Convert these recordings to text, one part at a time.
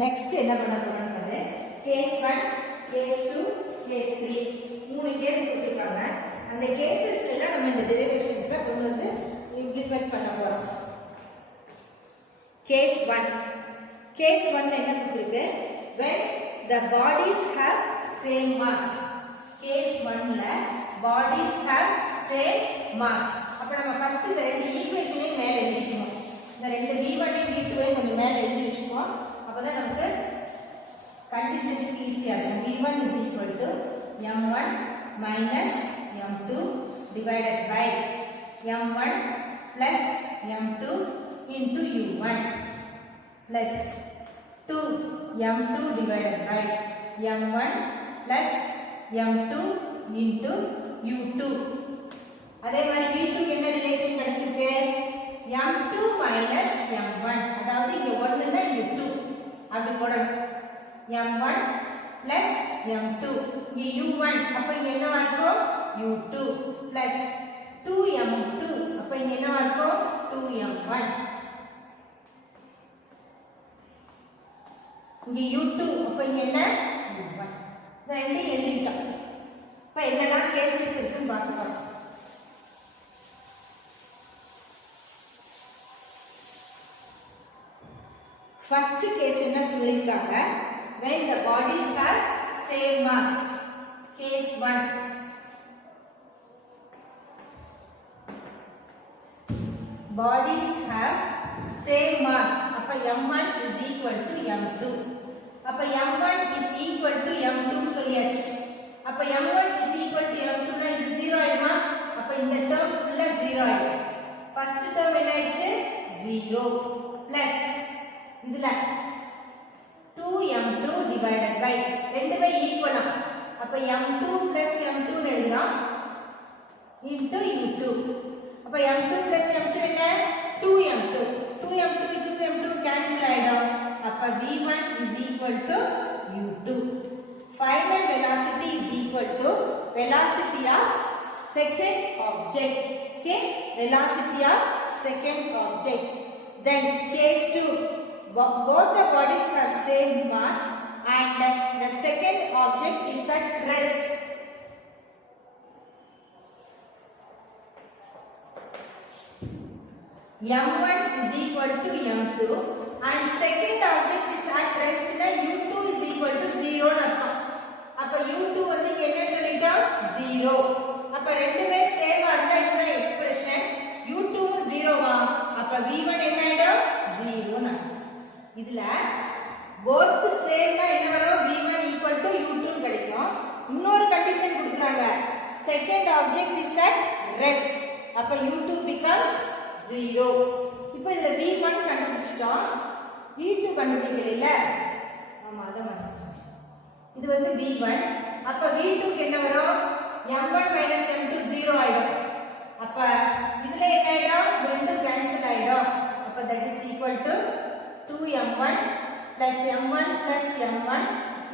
Next என்ன பண்ண போறோம்ன்றது case 1, case 2, case 3 மூணு கேஸ் கொடுத்திருக்காங்க. அந்த கேसेसல எல்லாம் நம்ம இந்த டெரிவேஷன்ஸை கொண்டு வந்து இம்ப்ளிமெண்ட் பண்ண போறோம். கேஸ் 1 என்ன கொடுத்திருக்கு? when the bodies have same mass. Case 1ல bodies have same mass. அப்ப நம்ம ஃபர்ஸ்ட் இந்த ரெண்டு ஈக்குவேஷனையும் மேல எழுதிக்கணும். இந்த ரெண்டு v1 v2 கொஞ்சம் மேல எழுதி வச்சுக்குவோம். அப்பதான் நமக்கு conditions ஈஸியா இருக்கும். v1 is equal to m1 minus m2 divided by m1 plus m2 into u1 plus 2 m2 divided by m1 plus m2 into u2. அதே மாதிரி v2 க்கு என்ன ரிலேஷன் கிடைச்சிருக்கு? m2 minus m1. அதாவது இங்க 1 னா இங்க 2 அப்படி போடணும். m1 plus m2 இங்க u1 அப்ப இங்க என்னவா இருக்கும்? u2 plus 2m2 அப்ப இங்க என்னவா இருக்கும்? 2m1. இங்க u2 அப்ப இங்க என்ன? u1. இந்த ரெண்டையும் எழுதிட்டோம். இப்ப என்னெல்லாம் கேसेस இருக்குன்னு பார்க்கலாம். ஃபர்ஸ்ட் கேஸ் என்ன சொல்லிருக்காங்க? when the bodies have same mass. case 1 bodies have same mass. அப்ப m1 is equal to m2. அப்ப m1 is equal to m2 சொல்லியாச்சு. அப்ப m1 is equal to m2 னா இது 0 ஆயிடுமா? அப்ப இந்த டேர்ம் ஃபுல்லா 0 ஆயிடும். ஃபர்ஸ்ட் டேர்ம் என்ன ஆயிடுச்சு? 0 plus இதுல 2m2 divided by ரெண்டுமே ஈக்குவலா. அப்ப m2 plus m2 ன்னு எழுதலாம் into u2. அப்ப m2 plus m2 என்ன? 2m2. 2m2 2m2 கேன்சல் ஆயிடும். அப்ப v1 is equal to u2. Final velocity is equal to velocity of second object. Okay, velocity of second object. Then case 2, both the bodies have same mass and the second object is at rest. m1 is equal to m2 and second object is at rest ல u2 is equal to 0 ன்னு அர்த்தம். அப்ப u2 வந்து இங்க என்ன சொல்லிட்டோம்? 0. அப்ப ரெண்டுமே சேமா இருந்தா இதுதான் எக்ஸ்பிரஷன். u2 0வா? அப்ப v1 என்ன ஆயிடும்? 0 ன்னு. இதுல both same னா என்ன வரும்? v1 equal to u2 ன்னு கிடைக்கும். இன்னொரு கண்டிஷன் கொடுக்கறாங்க. second object is at rest. அப்ப u2 becomes 0. இப்போ இதுல v1 கண்டுபிடிச்சிட்டோம். v2 கண்டுபிடிக்கல இல்ல? ஆமா அத மறந்துட்டேன். இது வந்து v1. அப்ப v2 க்கு என்ன வரும்? m1 m2 0 ஆயிடும். அப்ப இதுல என்ன ஆயிடும்? ரெண்டும் கேன்சல் ஆயிடும். அப்ப that is equal to 2m1 plus m1 plus m1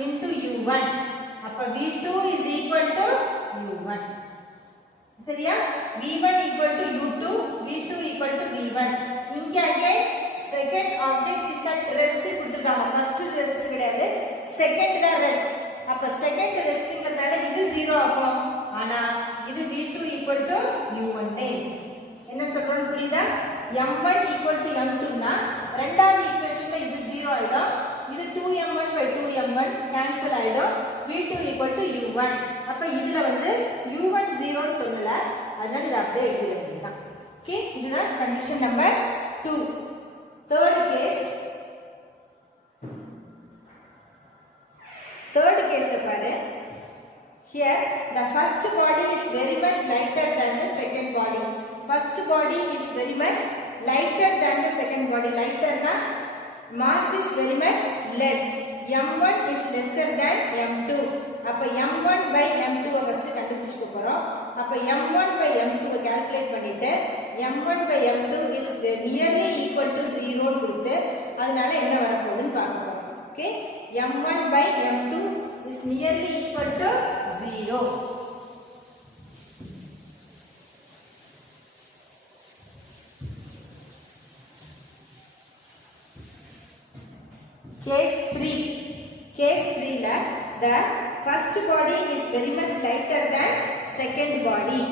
into u1. அப்ப v2 is equal to u1. சரியா? v1 equal to u2, v2 equal to v1. இங்க again second object is at rest கொடுத்திருக்காங்க. first rest கிடையாது, second தான் rest. அப்ப second restங்கிறதால இது 0 ஆகும். ஆனா இது v2 equal to u1 நே. என்ன சொல்றோம் புரியுதா? m1 equal to m2 னா இரண்டாவது ஈக்குவேஷன்ல இது 0 ஆயிடும். இது 2m1 by 2m1 கேன்சல் ஆயிடும். v2 equal to u1. அப்ப இதுல வந்து u1 0 ன்னு சொல்லல. அதனால இத அப்படியே எழுதிட வேண்டியதுதான். ஓகே, இதுதான் கண்டிஷன் நம்பர் 2. தேர்ட் கேஸ் பாரு. Here the first body is very much lighter than the second body. First body is very much lighter than the second body. Lighter na mass is very much less. m1 is lesser than m2. அப்ப m1 by m2 first கண்டுபிடிச்சுக்க போறோம். அப்ப m1 by m2 calculate பண்ணிட்டு m1 by m2 is nearly equal to 0 ன்னு கொடுத்து அதனால என்ன வர போகுதுன்னு பார்க்க போறோம். Okay, m1 by m2 is nearly equal to 0. Case 3. Case 3 la the first body is very much lighter than second body.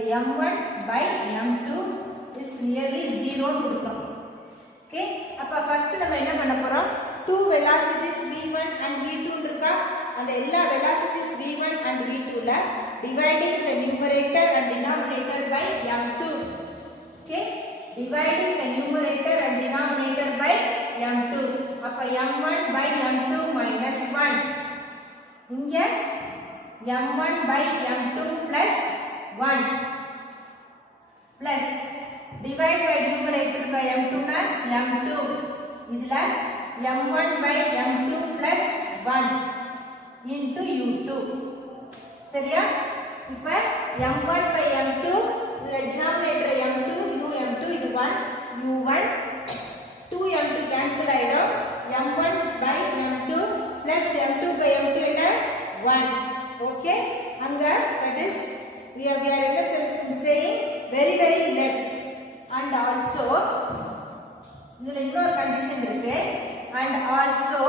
m1 by m2 is nearly 0 கொடுக்கிறோம். Okay, அப்ப first நம்ம என்ன பண்ண போறோம்? Two velocities v1 and v2 இருக்கா? அந்த எல்லா velocities v1 and v2 ல dividing the numerator and denominator by m2. Okay, dividing the numerator and denominator by m2. அப்ப m1 by m2 minus 1. இங்க m1 by m2 plus 1 plus divide by numerator by m2 na m2 இதுல m1 by m2 plus 1 into u2 சரியா இப்ப m1 by m2 இதுல denominator m2 இது m2 இது 1 u1 2m2 cancel ஆயிடும் m1 by m2 plus m2 by m2 என்ன 1 okay அங்க that is we are saying very less and also இதுல இன்னொரு கண்டிஷன் இருக்கு and also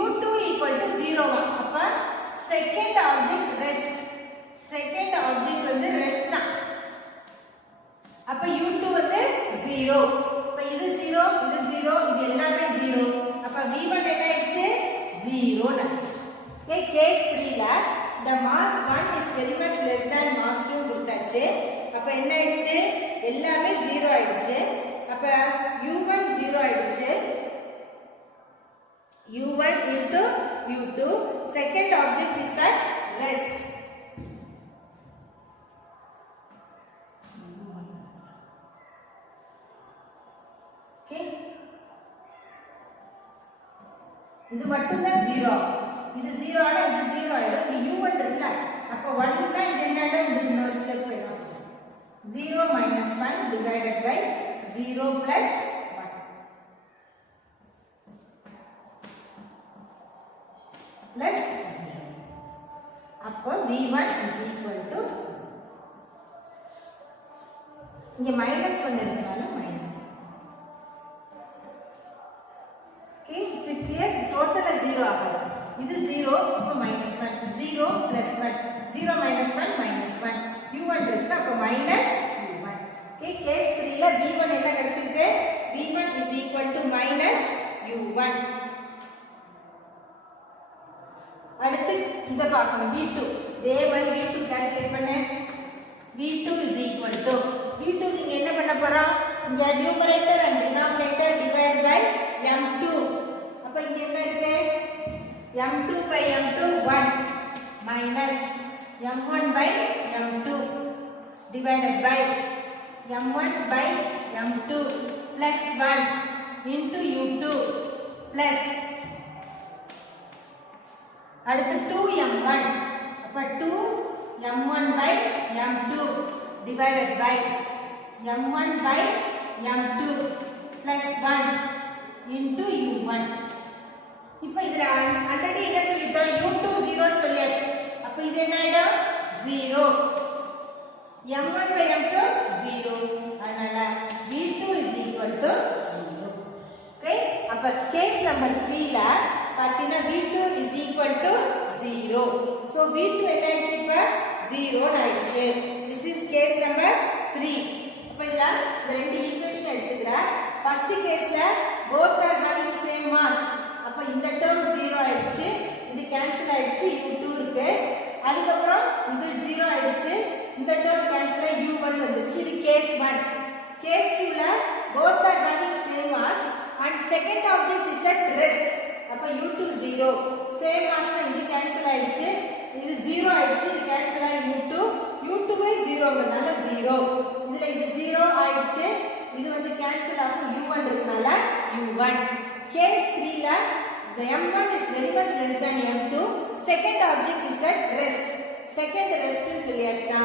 u2 equal to 0 அப்ப second object வந்து rest தான் அப்ப u2 வந்து 0 அப்ப இது 0 இது 0 இது எல்லாமே 0 அப்ப v1 என்ன ஆயிடுச்சு 0 ஆயிடுச்சு okay case 3 ல the mass 1 is very much less than mass 2 கொடுத்தாச்சு அப்ப என்ன ஆயிடுச்சு எல்லாமே 0 ஆயிடுச்சு அப்ப u1 0 ஆயிடுச்சு u1 into u2 second object is at rest okay இது மட்டும் தான் 0 இது 0 ஆனா இது 0 ஆயிடும் இது u1 இருக்குல அப்ப 1 னா இது என்னடா இது இன்னொரு ஸ்டெப் போயிடும் 0 minus 1 divided by 0 plus 1 plus 0 அப்போ v1 is equal to இங்க minus 1 இருக்கனால minus okay so here total 0 ஆகும் இது 0 அப்ப minus 1 0 plus 1 0 minus 1 minus 1 u1 இருக்கு அப்ப minus u1 okay case 3 ல v1 என்ன கிடைச்சிருக்கு v1 is equal to minus u1 அடுத்து இத பார்க்கணும் v2 இதே மாதிரி v2 கால்குலேட் பண்ணு v2 is equal to v2 நீங்க என்ன பண்ண போறோம் இங்க numerator and denominator divide by m2 அப்ப இங்க என்ன இருக்கு m2 by m2 1 minus m1 by m2 divided by m1 by m2 plus 1 into u2 plus அடுத்து 2m1 அப்ப 2m1 by m2 divided by m1 by m2 plus 1 into u1 இப்ப இதுல already என்ன சொல்லிட்டோம் u2 0 ன்னு சொல்லியாச்சு அப்ப இது என்ன ஆயிடும் 0 m1 by m2 0 அதனால v2 is equal to 0 okay அப்ப கேஸ் நம்பர் 3 ல பாத்தீனா v2 is equal to 0 so v2 என்ன ஆயிடுச்சு இப்ப 0 ஆயிடுச்சு this is case number 3 அப்ப இதுல இந்த ரெண்டு ஈக்குவேஷன் எடுத்துக்கறேன் ஃபர்ஸ்ட் கேஸ்ல both are having same mass அப்ப இந்த டேர்ம் 0 ஆயிடுச்சு இது கேன்சல் ஆயிடுச்சு u2 இருக்கு அதுக்கு அப்புறம் இது 0 ஆயிடுச்சு இந்த டேர்ம் கேன்சல் ஆயி u1 வந்துச்சு இது கேஸ் 1 கேஸ் 2 ல both are having same mass and second object is at rest அப்ப u2 0 same mass ல இது கேன்சல் ஆயிடுச்சு இது 0 ஆயிடுச்சு இது கேன்சல் ஆயி u2 வே 0 ங்கனால 0 இதுல இது 0 ஆயிடுச்சு இது வந்து கேன்சல் ஆகும் u1 இருக்கனால u1 case 3 ல the m1 is very much less than m2 second object is at rest second rest னு சொல்லியாச்சுனா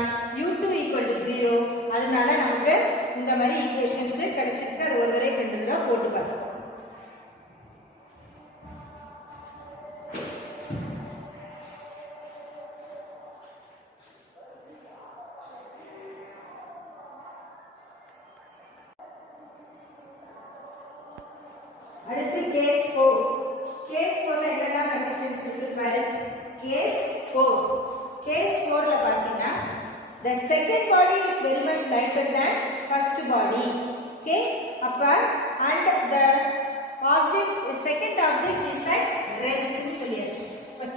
u2 equal to 0 அதனால நமக்கு இந்த மாதிரி ஈக்குவேஷன்ஸ் கிடைச்சிருக்கு அது ஒரு தடவை ரெண்டு தடவை போட்டு பார்த்தோம் the second body is very much lighter than first body. Okay, and the object, second object is at rest.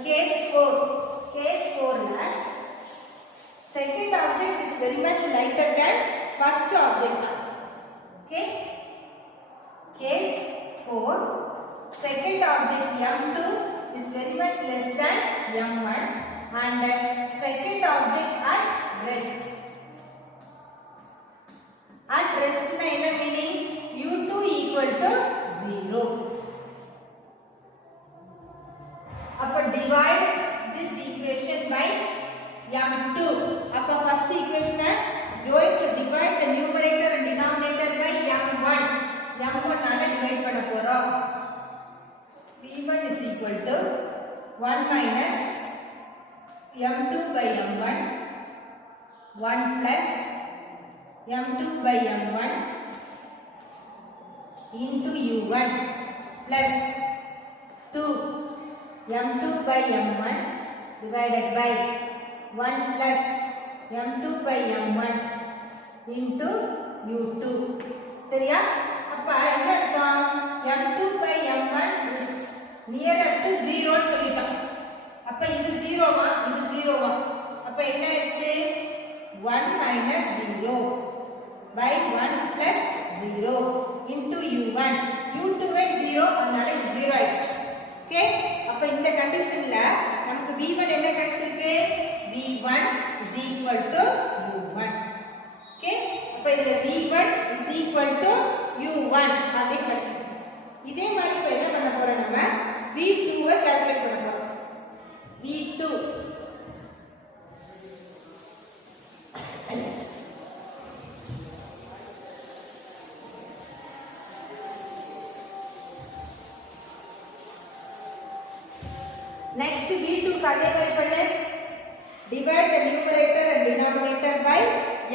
Case 4 la second object is very much lighter than first object. Okay, case 4, second object M2 is very much less than M1 and second object at rest. At rest na enna meaning U2 equal to 0. Divide this equation by M2. First equation you going to divide the numerator and denominator by M1. M1 naga divide panna porom. V1 is equal to 1 minus M2 by M1, 1 plus M2 by M1 into U1 plus 2 M2 by M1 divided by 1 plus M2 by M1 into U2. சரியா? அப்ப என்ன இருக்கும்? M2 by M1 is nearer to 0 ன்னு சொல்லிட்டோம். அப்ப இது 0 வா? இது 0 வா? அப்ப என்ன ஆச்சு? 1 minus 0 by 1 plus 0 into U1. U2 by 0 அதனால இது 0 ஆயிடுச்சு. ஓகே, அப்ப இந்த கண்டிஷன்ல நமக்கு V1 என்ன கிடைச்சிருக்கு? V1 is equal to U1. Okay, அப்ப இதுல V1 is equal to U1 அப்படி கிடைச்சிருக்கு. இதே மாதிரி இப்ப என்ன பண்ண போறோம்? நம்ம V2 வை கால்குலேட் பண்ண போறோம். V2 next V2 க்கு அதே மாதிரி பண்ணு. Divide the numerator and denominator by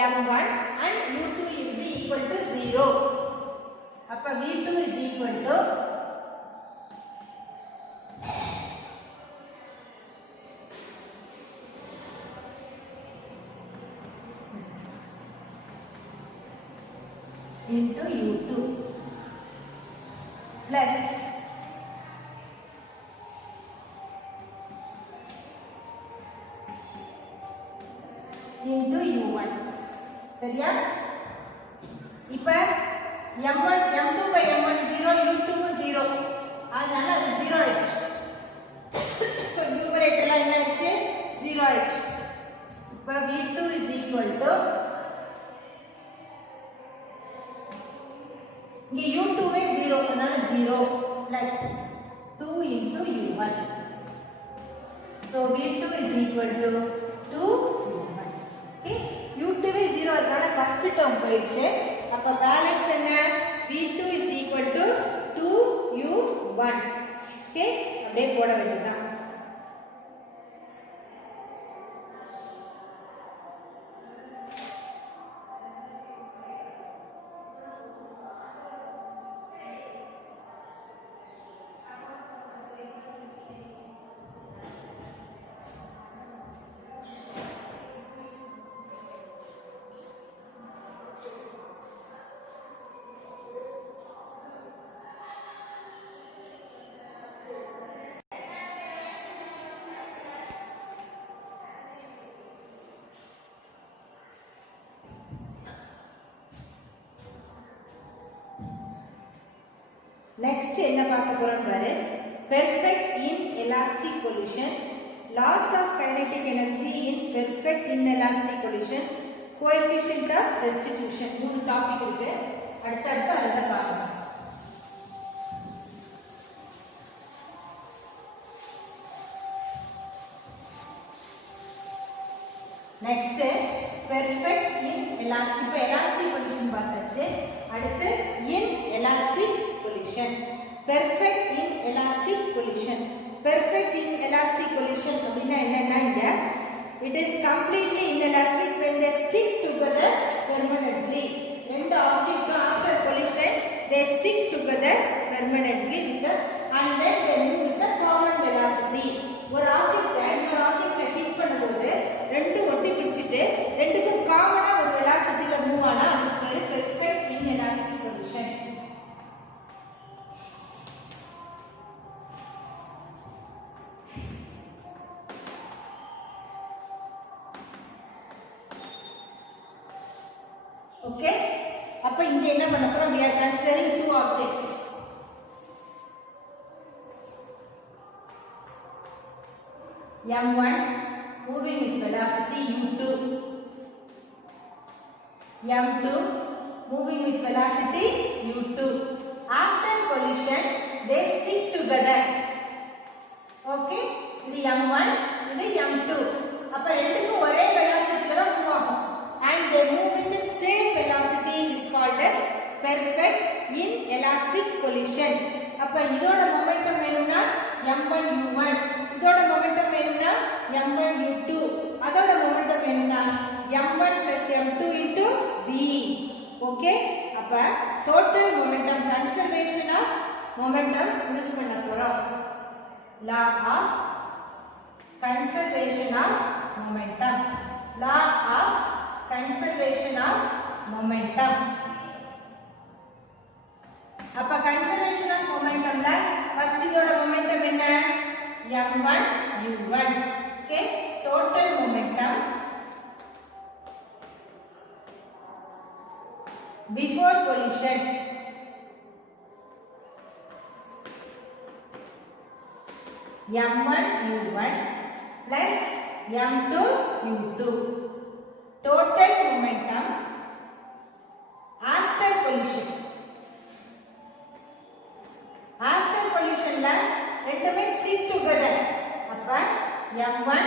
M1 and U2 will be equal to 0. அப்ப V2 is equal to into U2 plus into U1. சரியா? இப்ப M1 M2 by M1 0, U2 0. அதனால அது 0 ஆயிடுச்சு. இப்ப நியூமரேட்டர்ல என்ன ஆயிடுச்சு? 0 ஆயிடுச்சு. இப்ப V2 is equal to இங்க U2 வே 0 அதனால 0 plus 2 into U1. So V2 is equal to 2 U1. Okay, U2 வே 0 அதனால ஃபர்ஸ்ட் டேர்ம் போயிடுச்சு. அப்ப பேலன்ஸ் என்ன? V2 is equal to 2 U1. Okay, அப்படியே போட வேண்டியதுதான். Next என்ன பார்க்க போறோம் பாரு. Perfect inelastic collision, loss of kinetic energy in perfect inelastic collision, coefficient of restitution. மூணு டாபிக் இருக்கு. அடுத்து அத பார்க்கலாம். Next perfect inelastic elastic collision பார்த்தாச்சு. அடுத்து inelastic collision. Perfect inelastic collision. Perfect inelastic collision அப்படினா என்னன்னா இங்க it is completely inelastic when they stick together permanently. ரெண்டு object after collision they stick together permanently and then they move with a common velocity. ஒரு object இன்னொரு ஆப்ஜெக்ட்ல hit பண்ணும்போது ரெண்டு ஒட்டி பிடிச்சிட்டு ரெண்டுக்கு ஓகே அப்ப இங்க என்ன பண்ண போறோம் we are considering two objects m1 moving with velocity u2 m2 moving with velocity u2 after collision they stick together okay இது m1 இது m2 அப்ப ரெண்டுக்கும் ஒரே velocity தான் மூவ் ஆகும் and they move with the same velocity is called as perfect inelastic collision அப்ப இதோட momentum வேணும்னா m1 u1 இதோட momentum வேணும்னா m1 u2 அதோட momentum வேணும்னா m1 plus m2 into v okay அப்ப total momentum conservation of momentum use பண்ண போறோம் law of conservation of momentum law of conservation of momentum அப்ப conservation of momentum ல first இதோட momentum என்ன m1 u1 okay total momentum before collision m1 u1 plus m2 u2 total momentum after collision ல ரெண்டுமே stick together அப்ப m1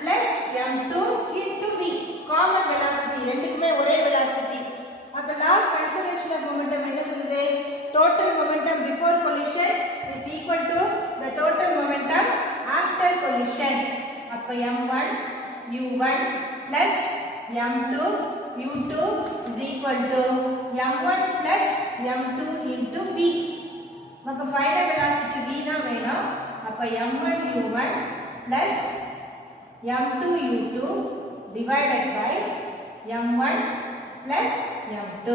plus m2 into v common velocity ரெண்டுக்குமே ஒரே velocity அப்ப law of conservation of momentum என்ன சொல்லுது total momentum before collision is equal to the total momentum after collision அப்ப m1 u1 plus m2 u2 is equal to m1 plus m2 into v நமக்கு final velocity v தான் வேணும் அப்ப m1 u1 plus m2 u2 divided by m1 plus m2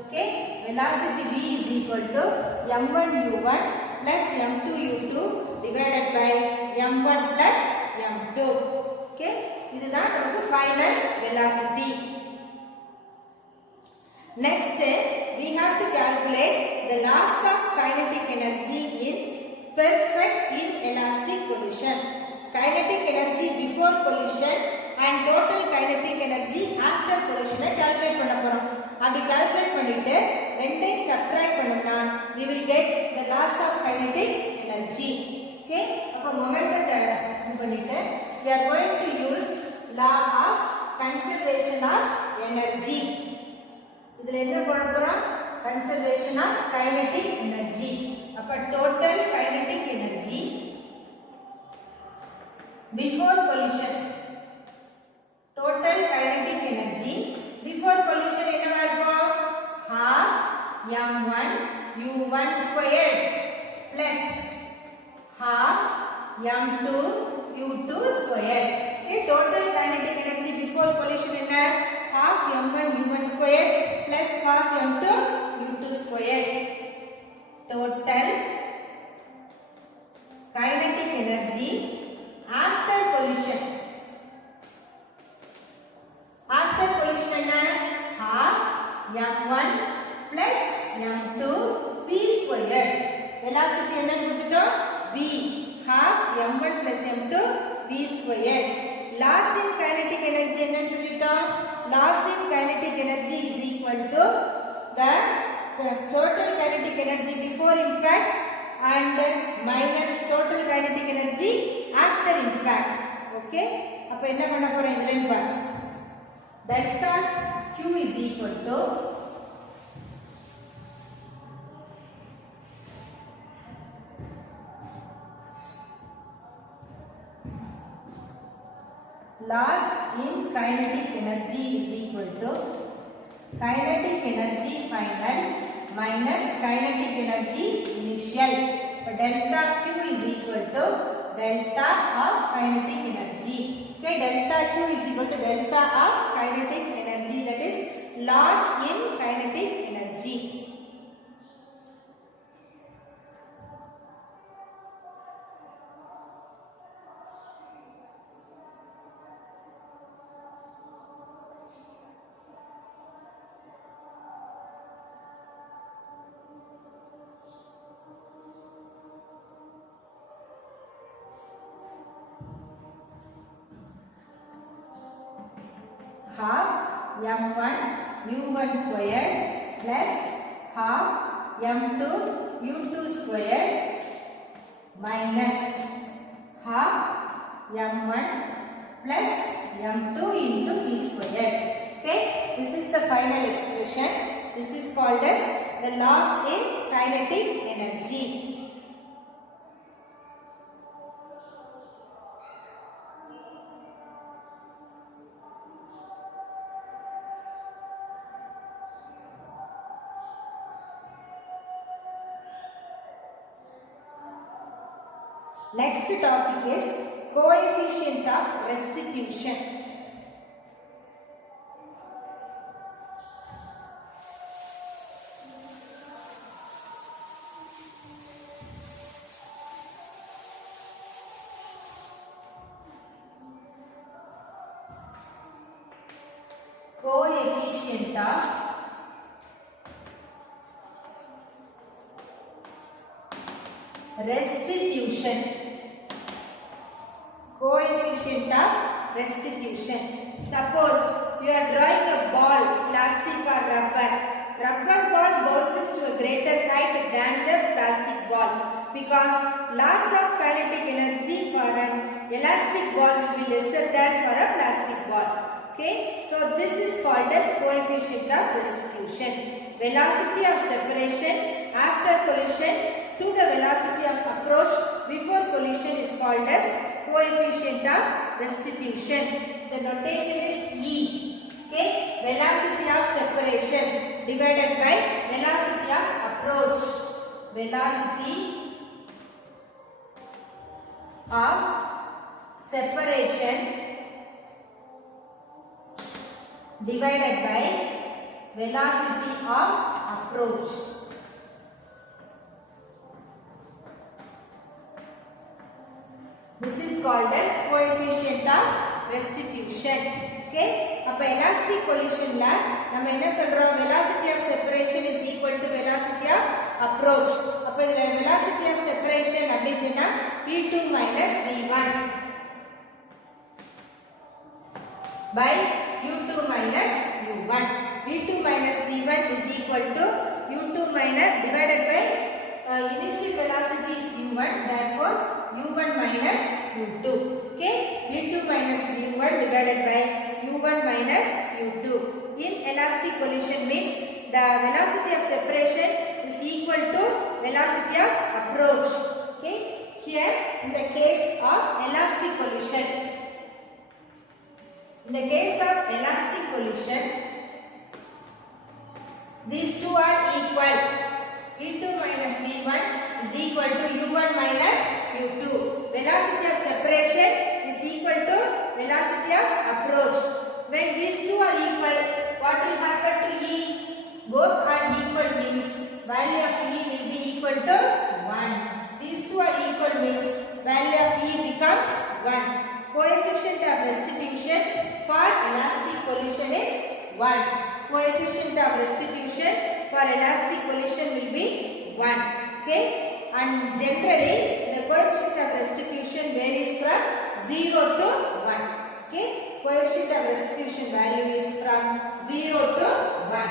okay velocity v is equal to m1 u1 plus m2 u2 divided by m1 plus m2 okay இதுதான் நமக்கு final velocity next we have to calculate the loss of kinetic energy in perfect inelastic collision kinetic energy before collision and total kinetic energy after collision calculate பண்ண போறோம் அப்படி calculate பண்ணிட்டு ரெண்டை subtract பண்ணோம்னா we will get the loss of kinetic energy okay அப்ப momentum இது பண்ணிட்டு we are going to use law of conservation of energy இதுல என்ன போட போறோம் conservation of kinetic energy அப்ப total kinetic energy before collision total kinetic energy before collision என்னவா இருக்கும் half m1 u1 squared plus half m2 u2 squared okay total kinetic energy before collision என்ன half m1 u1 squared plus half m2 u2 squared total kinetic energy after collision என்ன half m1 plus m2 v squared velocity என்ன கொடுத்துட்டோம் v half m1 plus m2 v squared loss in kinetic energy என்னன்னு சொல்லிட்டோம் loss in kinetic energy is equal to the total kinetic energy before impact and minus total kinetic energy after impact okay அப்ப என்ன பண்ண போறோம் இதுலயும் பாரு delta q is equal to loss in kinetic energy is equal to kinetic energy final minus kinetic energy initial. So delta Q is equal to delta of kinetic energy. Okay, delta Q is equal to delta of kinetic energy, that is loss in kinetic energy. half m1 u1 squared plus half m2 u2 squared minus half m1 plus m2 into v squared. Okay, this is the final expression. This is called as the loss in kinetic energy. Next topic is coefficient of restitution. Coefficient of restitution. Coefficient of restitution. Suppose you are drawing a ball, plastic or rubber. Rubber ball bounces to a greater height than the plastic ball because loss of kinetic energy for an elastic ball will be lesser than for a plastic ball. Okay, so this is called as coefficient of restitution. Velocity of separation after collision to the velocity of approach before collision is called as coefficient of restitution. The notation is E. Okay, velocity of separation divided by velocity of approach. Velocity of separation divided by velocity of approach. This is called as coefficient of restitution. Okay, அப்ப elastic collision ல நம்ம என்ன சொல்றோம், velocity of separation is equal to velocity of approach. அப்ப இதுல velocity of separation அப்படினா v2 minus v1 by u2 minus u1. v2 minus v1 is equal to u2 minus divided by initial velocity is u1, therefore u1 minus u2. Okay, v2 minus v1 divided by u1 minus u2. In elastic collision means the velocity of separation is equal to velocity of approach. Okay, here in the case of elastic collision, in the case of elastic collision, these two are equal. v2 minus v1 is equal to u1 minus u2. Velocity of separation is equal to velocity of approach. When these two are equal, what will happen to E? Both are equal means value of E will be equal to 1. These two are equal means value of E becomes 1. Coefficient of restitution for elastic collision is 1. Coefficient of restitution for elastic collision will be 1. Okay, and generally the coefficient of restitution varies from 0 to 1. Okay, coefficient of restitution value is from 0 to 1.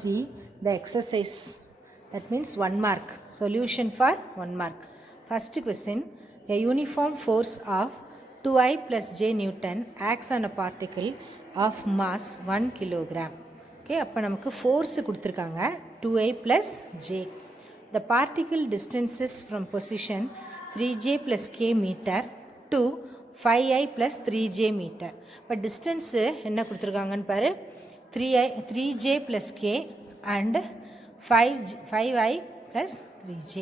See the exercise, that means 1 mark. Solution for 1 mark. First question, a uniform force of 2I plus j Newton acts on a particle of mass 1 kilogram. Okay, அப்போ நமக்கு force கொடுத்திருக்காங்க 2I plus j. The particle distances from position 3j plus k meter to 5I plus 3j meter. இப்போ distance என்ன கொடுத்திருக்காங்கன்னு பாரு, 3j plus k and 5I plus 3j.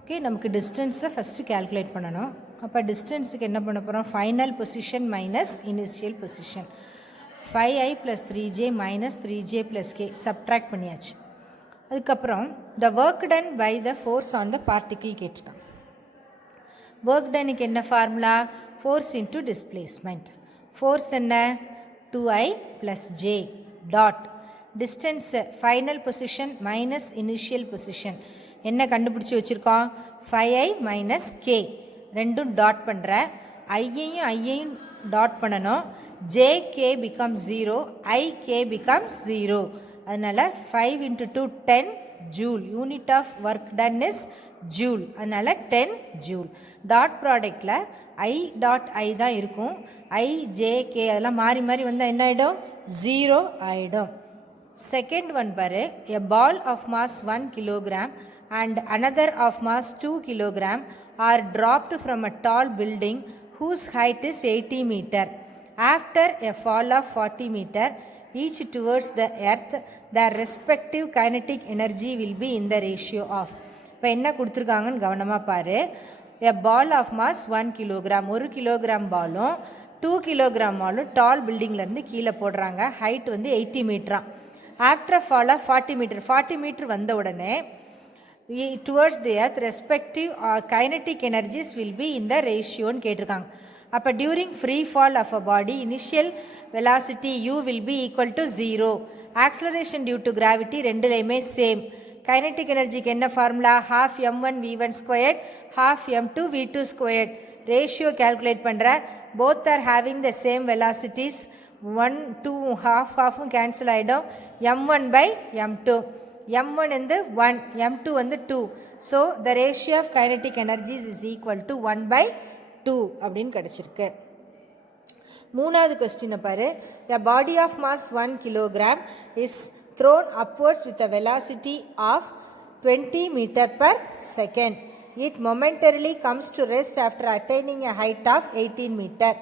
Okay, நமக்கு distance first calculate பண்ணணும். அப்போ distanceக்கு என்ன பண்ண போகிறோம், final position minus initial position. 5I plus 3j minus 3j plus k subtract பண்ணியாச்சு. அதுக்கப்புறம் the work done by the force on the particle கேட்டிருக்கான். work doneக்கு என்ன formula, force into displacement. force என்ன, 2I plus j dot distance final position minus initial position என்ன கண்டுபிடிச்சி வச்சுருக்கோம் 5i minus k ரெண்டும் டாட் பண்ணுற ஐயையும் டாட் பண்ணணும் ஜே பிகம் 0 ஐ பிகம் 0 அதனால் 5 into 2 10 joule unit of work done is joule அதனால் 10 ஜூல் டாட் ப்ராடக்டில் ஐ டாட் ஐ தான் இருக்கும் ஐ ஜே கே அதெல்லாம் மாறி மாறி வந்தால் என்ன ஆகிடும் 0 ஆகிடும் செகண்ட் ஒன் பாரு a ball of mass 1 kilogram and another of mass 2 kilogram are dropped from a tall building whose height is 80 meter. After a fall of 40 meter each towards the earth, their respective kinetic energy will be in the ratio of. இப்போ என்ன கொடுத்துருக்காங்கன்னு கவனமாக பாரு a ball of mass 1 kilogram 1 kilogram பாலும் 2 kilogram பாலும் டால் பில்டிங்லேருந்து கீழே போடுறாங்க height வந்து 80 மீட்டரா ஆஃப்டர் ஃபால் ஆஃப் 40 மீட்டர் வந்த உடனே towards the earth respective kinetic energies will be in the ratio ன்னு கேட்டிருக்காங்க அப்போ during free fall of a body initial velocity u will be equal to 0 acceleration due to gravity ரெண்டுலையுமே same kinetic energyக்கு என்ன formula half m1 v1 squared half m2 v2 squared ratio calculate பண்ணுற both are having the same velocities 1 2 half cancel ஆகிடும் m1 by m2 m1 வந்து 1 m2 வந்து 2 so the ratio of kinetic energies is equal to 1 by 2 அப்படின்னு கிடச்சிருக்கு மூணாவது கொஸ்டினை பாரு a body of mass 1 kilogram is thrown upwards with a velocity of 20 meter per second it momentarily comes to rest after attaining a height of 18 meter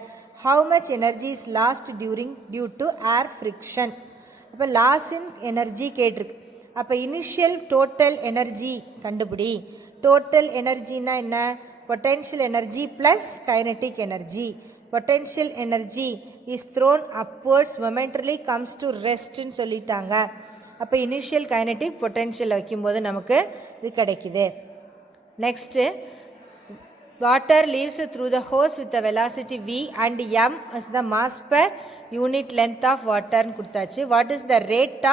how much energy is lost due to air friction அப்போ loss in energy கேட்டிருக்கு அப்போ initial total energy கண்டுபிடி total எனர்ஜினா என்ன potential energy plus kinetic energy potential energy is thrown upwards momentarily comes to ரெஸ்ட்னு சொல்லிட்டாங்க அப்போ initial kinetic potential வைக்கும்போது நமக்கு இது கிடைக்குது next water leaves through the hose with the velocity v and m is the mass per unit length of water ன்னு கொடுத்தாச்சு what is the rate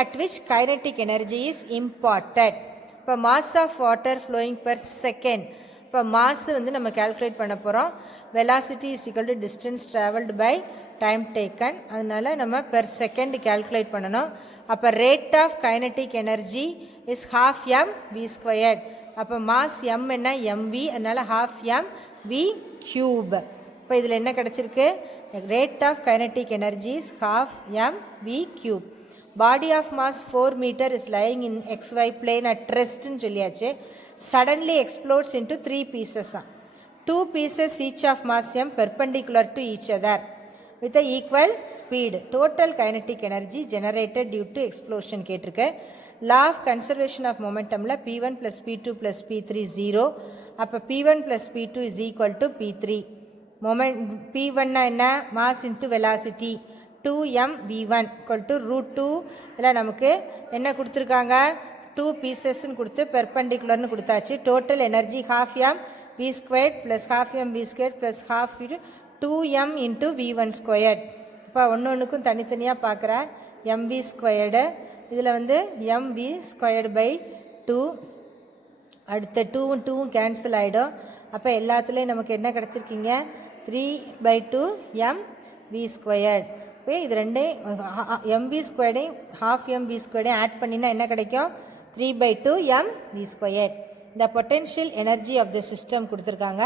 at which kinetic energy is imparted இப்போ mass of water flowing per second இப்போ mass வந்து நம்ம calculate பண்ண போகிறோம் velocity is equal to distance traveled by time taken அதனால நம்ம per second calculate பண்ணணும் அப்போ rate of kinetic energy is half m v squared அப்போ mass m என்ன mv அதனால் half m v cube இப்போ இதில் என்ன கிடச்சிருக்கு rate of kinetic energy is half m v cube body of mass 4 meter is lying in xy plane at rest ன்னு சொல்லியாச்சு suddenly explodes into 3 pieces 2 pieces each of mass m perpendicular to each other with the equal speed total kinetic energy generated due to explosion கேட்டிருக்கு law of conservation of momentumல p1 plus p2 plus p3 0 அப்போ p1 plus p2 is equal to p3 moment p1 என்ன mass into velocity 2m v1 equal to root 2 இல்லை நமக்கு என்ன கொடுத்துருக்காங்க 2 பீசஸ்ன்னு கொடுத்து பெர்பெண்டிகுலர்னு கொடுத்தாச்சு total energy half m v squared plus half m v squared plus half 2m into v1 squared இப்போ ஒன்றுக்கும் தனித்தனியாக பார்க்குற mv ஸ்கொயர்டு இதில் வந்து mv ஸ்கொயர்டு பை 2 அடுத்த 2 கேன்சல் ஆகிடும் அப்போ எல்லாத்துலேயும் நமக்கு என்ன கிடச்சிருக்கீங்க 3/2 m v ஸ்கொயர்டு இப்போ இது ரெண்டையும் mv ஸ்கொயர்டையும் half mv ஸ்கொயர்டையும் ஆட் பண்ணினா என்ன கிடைக்கும் 3/2 m v ஸ்கொயர்ட் இந்த potential energy of the system கொடுத்துருக்காங்க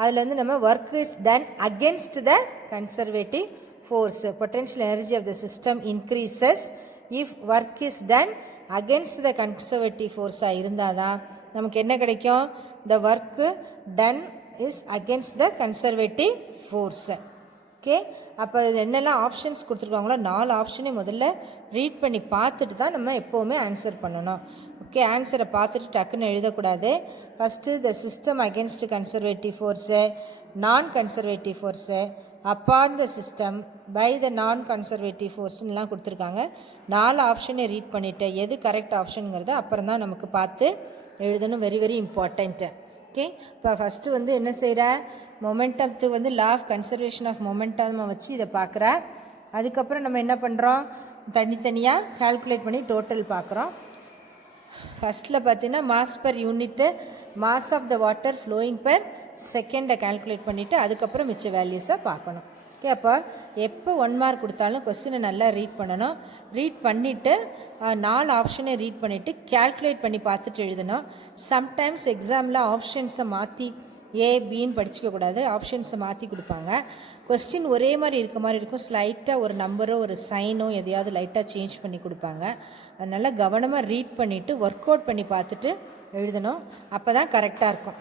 அதில் வந்து நம்ம work is done against the conservative force potential energy of the system increases if work is done against the conservative ஃபோர்ஸாக இருந்தால் தான் நமக்கு என்ன கிடைக்கும் the work done is against the conservative force okay அப்போ இது என்னெல்லாம் ஆப்ஷன்ஸ் கொடுத்துருக்காங்களோ 4 ஆப்ஷனே முதல்ல ரீட் பண்ணி பார்த்துட்டு தான் நம்ம எப்போவுமே ஆன்சர் பண்ணணும் ஓகே ஆன்சரை பார்த்துட்டு டக்குன்னு எழுதக்கூடாது first the system against conservative force non conservative force upon the system by the non conservative ஃபோர்ஸ்லாம் கொடுத்துருக்காங்க 4 ஆப்ஷனே ரீட் பண்ணிவிட்டு எது கரெக்ட் ஆப்ஷனுங்கிறத அப்புறம் தான் நமக்கு பார்த்து எழுதணும் வெரி வெரி இம்பார்ட்டண்ட்டு ஓகே இப்போ ஃபஸ்ட்டு வந்து என்ன செய்கிற மொமெண்டத்துக்கு வந்து law of conservation of momentum வச்சு இதை பார்க்குற அதுக்கப்புறம் நம்ம என்ன பண்ணுறோம் தனித்தனியாக கால்குலேட் பண்ணி டோட்டல் பார்க்குறோம். ஃபஸ்ட்டில் பார்த்தீங்கன்னா mass per unit mass of the water flowing per செகண்டை கால்குலேட் பண்ணிவிட்டு அதுக்கப்புறம் மிச்ச வேல்யூஸை பார்க்கணும். ஓகே, அப்போ எப்போ 1 மார்க் கொடுத்தாலும் கொஸ்டினை நல்லா ரீட் பண்ணணும். ரீட் பண்ணிவிட்டு 4 ஆப்ஷனை ரீட் பண்ணிவிட்டு கேல்குலேட் பண்ணி பார்த்துட்டு எழுதணும். சம்டைம்ஸ் எக்ஸாமில் ஆப்ஷன்ஸை மாற்றி ஏ பின்னு படிச்சுக்கக்கூடாது, ஆப்ஷன்ஸை மாற்றி கொடுப்பாங்க. கொஸ்டின் ஒரே மாதிரி இருக்க மாதிரி இருக்கும், ஸ்லைட்டாக ஒரு நம்பரோ ஒரு சைனோ எதையாவது லைட்டாக சேஞ்ச் பண்ணி கொடுப்பாங்க. அதனால் கவனமாக ரீட் பண்ணிவிட்டு ஒர்க் அவுட் பண்ணி பார்த்துட்டு எழுதணும், அப்போ தான் கரெக்டாக இருக்கும்.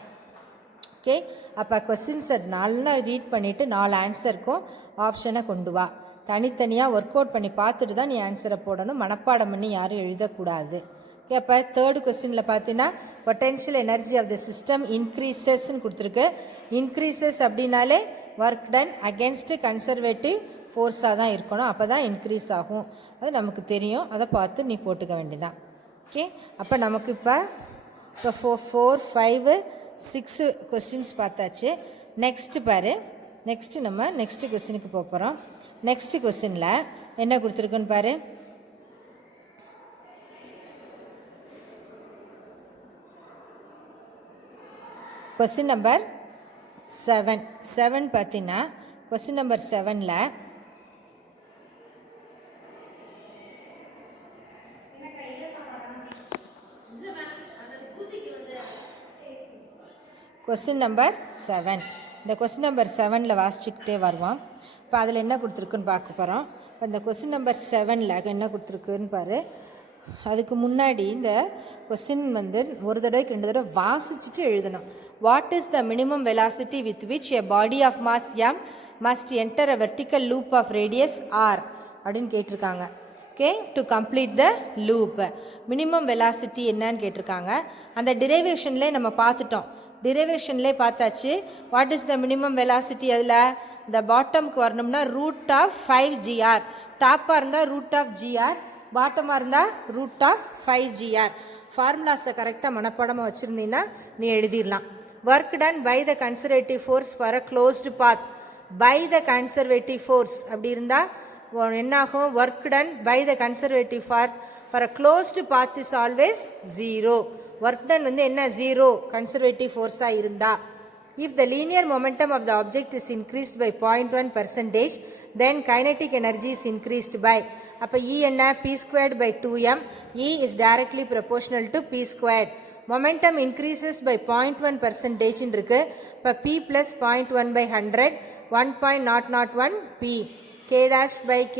ஓகே, அப்போ கொஸ்டின்ஸை நல்லா ரீட் பண்ணிவிட்டு 4 ஆன்சருக்கும் ஆப்ஷனை கொண்டு வா. தனித்தனியாக ஒர்க் அவுட் பண்ணி பார்த்துட்டு தான் நீ ஆன்சரை போடணும், மனப்பாடம் பண்ணி யாரும் எழுதக்கூடாது. ஓகே, அப்போ தேர்டு கொஸ்டினில் பார்த்தீங்கன்னா potential energy of the system இன்க்ரீசஸ்ன்னு கொடுத்துருக்கு. இன்க்ரீசஸ் அப்படின்னாலே ஒர்க் டன் அகேன்ஸ்ட் கன்சர்வேட்டிவ் ஃபோர்ஸாக தான் இருக்கணும், அப்போ தான் இன்க்ரீஸ் ஆகும். அது நமக்கு தெரியும், அதை பார்த்து நீ போட்டுக்க வேண்டியதான். ஓகே, அப்போ நமக்கு இப்போ 4, 5, 6 கொஸ்டின்ஸ் பார்த்தாச்சு. நெக்ஸ்ட்டு பாரு, நெக்ஸ்ட்டு நம்ம நெக்ஸ்ட்டு கொஸ்டினுக்கு போகிறோம். நெக்ஸ்ட்டு கொஸ்டினில் என்ன கொடுத்துருக்குன்னு பாரு. கொஸ்டின் நம்பர் 7 பார்த்தீங்கன்னா கொஸ்டின் நம்பர் 7ல் கொஸ்டின் நம்பர் 7 இந்த கொஸ்டின் நம்பர் 7ல் வாசிச்சுக்கிட்டே வருவோம். இப்போ அதில் என்ன கொடுத்துருக்குன்னு பார்க்க போகிறோம். இப்போ இந்த கொஸ்டின் நம்பர் 7ல் என்ன கொடுத்துருக்குன்னு பாரு. அதுக்கு முன்னாடி இந்த கொஸ்டின் ஒரு தடவைக்கு 2 தடவை வாசிச்சுட்டு எழுதணும். What is the minimum velocity with which a body of mass m must enter a vertical loop of radius r அப்படின்னு கேட்டிருக்காங்க. Okay, to complete the loop minimum velocity என்னன்னு கேட்டிருக்காங்க. அந்த டிரைவேஷன்லேயே நம்ம பார்த்துட்டோம், டிரைவேஷன்லேயே பார்த்தாச்சு. What is the minimum velocity, அதில் இந்த பாட்டமுக்கு வரணும்னா √5gr, டாப்பாக இருந்தால் √gr, பாட்டமாக இருந்தால் √5gr. ஃபார்முலாஸை கரெக்டாக மனப்பாடமாக வச்சுருந்தீங்கன்னா நீ எழுதிடலாம். Work done by the conservative force for a closed path, by the conservative force அப்படி இருந்தால் என்னாகும், work done by the conservative for a closed path is always 0. Work done என்ன 0 கன்சர்வேட்டிவ் ஃபோர்ஸாக இருந்தா. If the linear momentum of the object is increased by 0.1%, then kinetic energy is increased by, அப்போ E என்ன, p squared by 2m, E is directly proportional to p squared. Momentum increases by 0.1% இருக்கு, இப்போ p plus 0.1 by 100, 1.001 p, k dash by k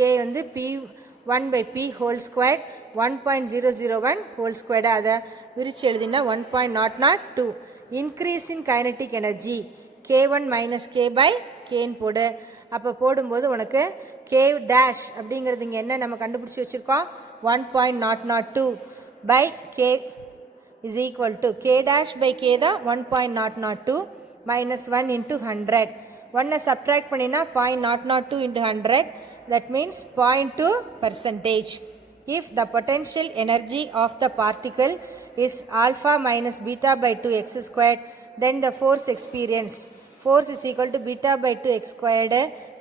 p1 by p whole squared, 1.001 whole squared, அதை விரிச்சு எழுதினா 1.002. Increase in kinetic energy k1 minus k by கேன்னு போடு. அப்போ போடும்போது உனக்கு k டேஷ் அப்படிங்கிறது இங்கே என்ன நம்ம கண்டுபிடிச்சி வச்சுருக்கோம், 1.002 by k is equal to k dash by k தான் 1.002 மைனஸ் 1 இன்ட்டு 100. 1 சப்ட்ராக்ட் பண்ணினா 0.002 into 100, that means 0.2%. If the potential energy of the particle is alpha minus beta by 2x squared, then the force experienced, force is equal to beta by 2x squared.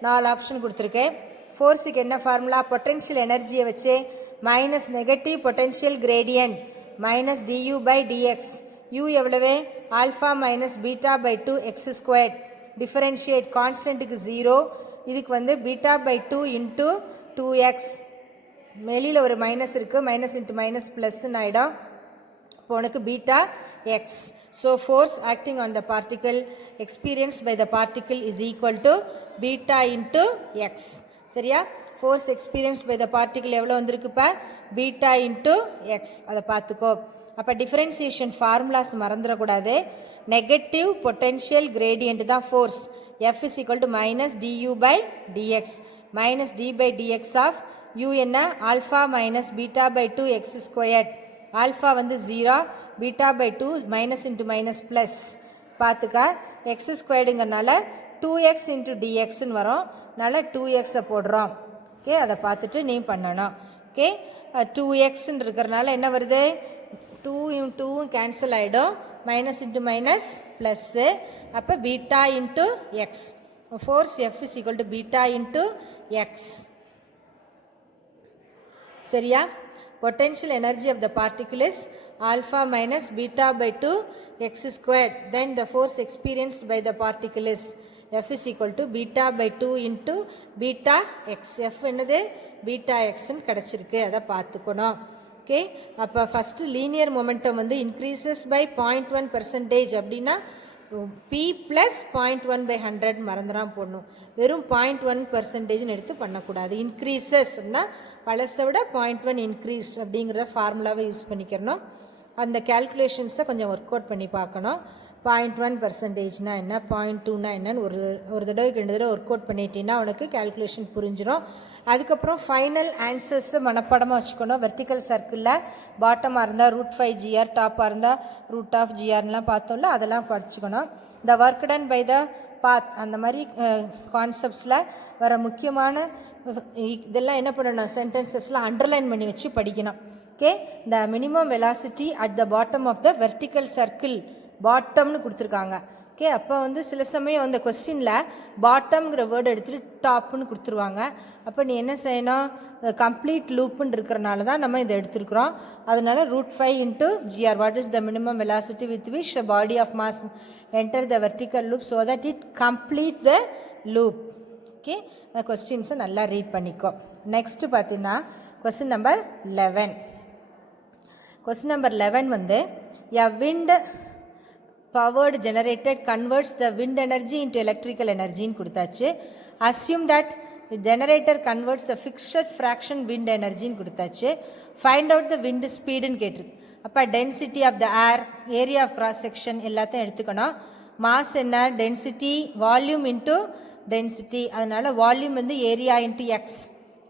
4 option கொடுத்துருக்கேன். ஃபோர்ஸுக்கு என்ன formula, potential எனர்ஜியை வச்சு minus negative potential gradient minus du by dx, u எவ்வளவு, alpha minus beta by 2x squared, differentiate கான்ஸ்டன்ட்டுக்கு 0, இதுக்கு beta by 2 into 2x, வெளியில் ஒரு மைனஸ் இருக்குது, மைனஸ் இன்ட்டு மைனஸ் ப்ளஸ்ன்னு ஆகிடும். இப்போ உனக்கு beta x. So force acting on the particle experienced by the particle is equal to beta into x. சரியா, force experienced by the particle எவ்வளோ வந்திருக்குப்பா, beta into x. அதை பார்த்துக்கோ. அப்போ டிஃபரன்சியேஷன் ஃபார்முலாஸ் மறந்துடக்கூடாது. நெகட்டிவ் பொட்டென்ஷியல் கிரேடியன்ட் தான் force, F is equal to minus du by dx, minus d by dx of u என்ன, alpha minus beta by 2x squared. Alpha 0, beta by 2 minus into minus plus. பார்த்துக்க, X ஸ்கொயர்டுங்கிறனால 2x into டிஎக்ஸ்ன்னு வரும், அதனால் 2xை போடுறோம். Okay, அதை பார்த்துட்டு நீ பண்ணணும். Okay, 2xன்னு இருக்கிறனால என்ன வருது, 2 கேன்சல் ஆகிடும், மைனஸ் இன்ட்டு மைனஸ் ப்ளஸ்ஸு. அப்போ beta into X, force F is equal to beta into x. சரியா? potential energy of the particle is alpha minus beta by 2 x squared. Then the force experienced by the particle is F is equal to beta by 2 into beta x. F என்னது beta x ன்னு கிடைச்சிருக்கு, அதை பார்த்துக்கணும். Okay, அப்போ first linear momentum வந்து increases by 0.1% அப்படின்னா P plus 0.1/100 மறந்துடாம போடணும். வெறும் 0.1%ன்னு எடுத்து பண்ணக்கூடாது. இன்க்ரீசஸ்னா பழசை விட 0.1 இன்க்ரீஸ் அப்படிங்கிற ஃபார்முலாவை யூஸ் பண்ணிக்கிறணும். அந்த கேல்குலேஷன்ஸை கொஞ்சம் ஒர்க் அவுட் பண்ணி பார்க்கணும். 0.1%னா என்ன, 0.2னா என்னன்னு ஒரு தடவைக்கு 2 தடவை ஒர்க் அவுட் பண்ணிட்டீங்கன்னா உனக்கு கேல்குலேஷன் புரிஞ்சிடும். அதுக்கப்புறம் ஃபைனல் ஆன்சர்ஸை மனப்படமாக வச்சுக்கணும். வெர்டிக்கல் சர்க்கிளில் பாட்டமாக இருந்தால் √5 GR, டாப்பாக இருந்தால் √GRலாம் பார்த்தோம்ல, அதெல்லாம் படிச்சுக்கணும். இந்த ஒர்க் டன் பை த பாத் அந்த மாதிரி கான்செப்ட்ஸில் வர முக்கியமான இதெல்லாம் என்ன பண்ணணும், சென்டென்சஸ்லாம் அண்டர்லைன் பண்ணி வச்சு படிக்கணும். Okay, the minimum velocity at the bottom of the vertical circle, பாட்டம்னு கொடுத்துருக்காங்க. ஓகே, அப்போ வந்து சில சமயம் அந்த கொஸ்டினில் பாட்டம்ங்கிற வேர்டு எடுத்துகிட்டு டாப்புன்னு கொடுத்துருவாங்க. அப்போ நீ என்ன செய்யணும், கம்ப்ளீட் லூப்புன்னு இருக்கிறனால தான் நம்ம இதை எடுத்துருக்குறோம். அதனால √5 × GR, what is the minimum velocity with which the body of mass enter the vertical loop so that it complete the loop. Okay, அந்த கொஸ்டின்ஸை நல்லா ரீட் பண்ணிக்கோ. நெக்ஸ்ட்டு பார்த்தீங்கன்னா கொஸ்டின் நம்பர் 11. கொஸ்டின் நம்பர் 11 வந்து a wind powered generator converts the wind energy into electrical energy ன்னு கொடுத்தாச்சு. assume that the generator converts the fixed fraction wind energy ன்னு கொடுத்தாச்சு. find out the wind speed ன்னு கேட்டிருக்கு. அப்போ density of the air, area of cross section எல்லாத்தையும் எடுத்துக்கணும். mass என்ன, density, volume into density, அதனால volume வந்து area into x.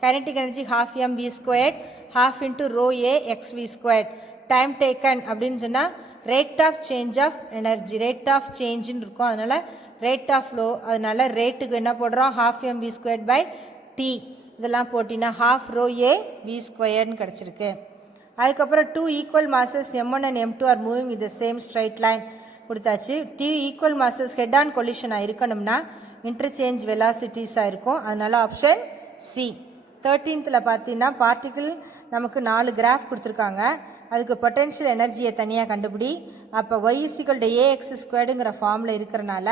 kinetic energy half mv², half into rho a xv². Time taken அப்படின்னு சொன்னால் rate of change of energy, rate of சேஞ்சுன்னு இருக்கும். அதனால் ரேட் ஆஃப் ஃப்ளோ, அதனால் ரேட்டுக்கு என்ன போடுறோம், ½ mv²/t. இதெல்லாம் போட்டிங்கன்னா ½ rho a v²ன்னு கிடச்சிருக்கு. அதுக்கப்புறம் 2 equal masses m1 and m2 are moving with the same straight line கொடுத்தாச்சு. 2 ஈக்குவல் மாசஸ் ஹெட் ஆன் கொலிஷனாக இருக்கணும்னா இன்டர்சேஞ்ச் வெலாசிட்டிஸாக இருக்கும். அதனால் ஆப்ஷன் சி. 13th பார்த்தீங்கன்னா பார்ட்டிக்கிள் நமக்கு 4 கிராஃப் கொடுத்துருக்காங்க. அதுக்கு பொட்டென்ஷியல் எனர்ஜியை தனியாக கண்டுபிடி. அப்போ y = ax²ங்கிற ஃபார்மில் இருக்கிறனால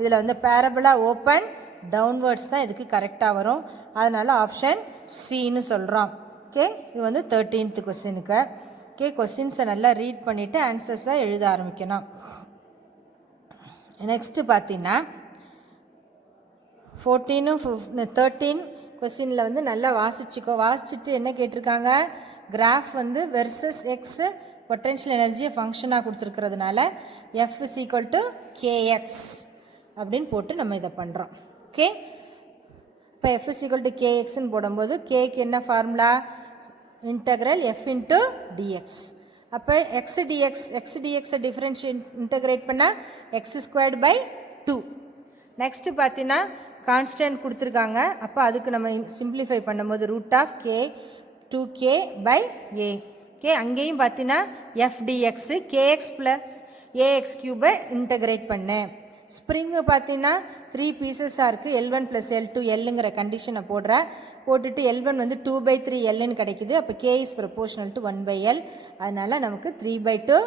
இதில் வந்து பேரபுளாக ஓப்பன் டவுன்வர்ட்ஸ் தான் இதுக்கு கரெக்டாக வரும். அதனால் ஆப்ஷன் சின்னு சொல்கிறோம். ஓகே, இது வந்து 13th கொஸ்டினுக்கு. ஓகே, கொஸ்டின்ஸை நல்லா ரீட் பண்ணிவிட்டு ஆன்சர்ஸை எழுத ஆரம்பிக்கணும். நெக்ஸ்ட்டு பார்த்தீங்கன்னா 13 கொஸ்டினில் வந்து நல்லா வாசிச்சுக்கோ. வாசிச்சுட்டு என்ன கேட்டிருக்காங்க, கிராஃப் வந்து வெர்சஸ் எக்ஸ் பொட்டென்ஷியல் எனர்ஜியை ஃபங்க்ஷனாக கொடுத்துருக்கிறதுனால F = kx அப்படின்னு போட்டு நம்ம இதை பண்ணுறோம். ஓகே, இப்போ F = kxன்னு போடும்போது கேக்கு என்ன ஃபார்முலா, இன்டகிரல் F × dx. அப்போ x dxஐ டிஃப்ரென்ஷியேட் இன்டகிரேட் பண்ணால் x²/2. நெக்ஸ்ட்டு பார்த்தீங்கன்னா கான்ஸ்டன்ட் கொடுத்துருக்காங்க. அப்போ அதுக்கு நம்ம சிம்பிளிஃபை பண்ணும்போது √k 2k/a. ஓகே, அங்கேயும் பார்த்தீங்கன்னா f dx kx + ax³ integrate பண்ணு. ஸ்ப்ரிங்கு பார்த்தீங்கன்னா 3 பீசஸாக இருக்குது. L1 + L2 Lங்கிற கண்டிஷனை போட்டுட்டு L1 வந்து 2/3Lன்னு கிடைக்குது. அப்போ k is proportional to 1/L. அதனால் நமக்கு 3/2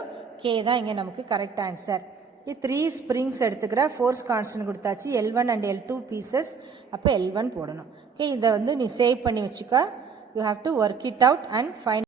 k தான் இங்கே நமக்கு கரெக்ட் ஆன்சர். 3 ஸ்ப்ரிங்ஸ் எடுத்துக்கிற ஃபோர்ஸ் கான்ஸ்டன்ட் கொடுத்தாச்சு. L1 and L2 pieces. அப்போ L1 போடணும். ஓகே, இதை வந்து நீ சேவ் பண்ணி வச்சுக்க. You have to work it out and find